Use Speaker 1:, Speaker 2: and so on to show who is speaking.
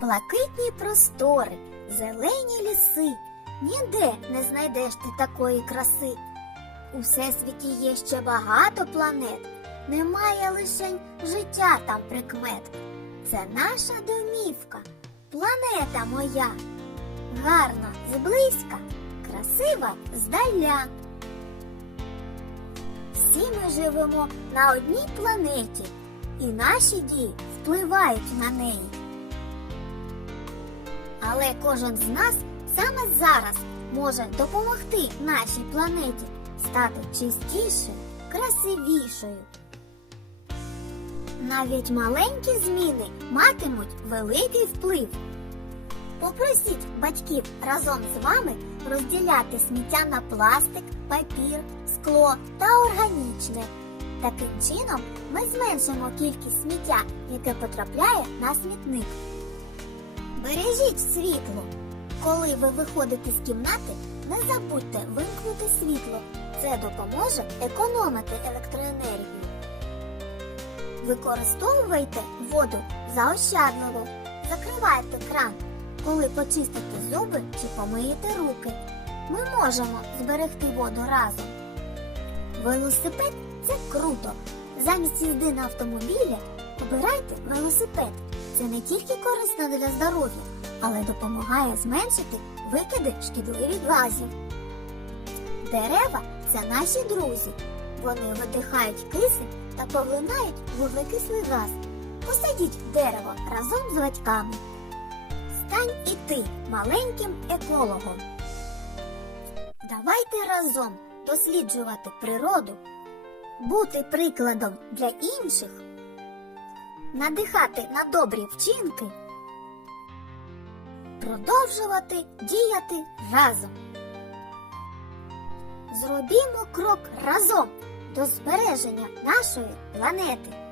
Speaker 1: Блакитні простори, зелені ліси, ніде не знайдеш ти такої краси. У всесвіті є ще багато планет, немає лише життя там прикмет. Це наша домівка, планета моя. Гарна зблизька, красива здаля. Всі ми живемо на одній планеті, і наші дії впливають на неї. Але кожен з нас саме зараз може допомогти нашій планеті стати чистішою, красивішою. Навіть маленькі зміни матимуть великий вплив. Попросіть батьків разом з вами розділяти сміття на пластик, папір, скло та органічне. Таким чином ми зменшимо кількість сміття, яке потрапляє на смітник. Бережіть світло. Коли ви виходите з кімнати, не забудьте вимкнути світло. Це допоможе економити електроенергію. Використовуйте воду заощадливо. Закривайте кран, коли почистите зуби чи помиєте руки. Ми можемо зберегти воду разом. Велосипед це круто. Замість їзди на автомобілі обирайте велосипед. Це не тільки корисно для здоров'я, але допомагає зменшити викиди шкідливих газів. Дерева це наші друзі. Вони видихають кисень та поглинають вуглекислий газ. Посадіть дерево разом з батьками. Стань і ти маленьким екологом. Давайте разом досліджувати природу, бути прикладом для інших, надихати на добрі вчинки, продовжувати діяти разом. Зробімо крок разом до збереження нашої планети.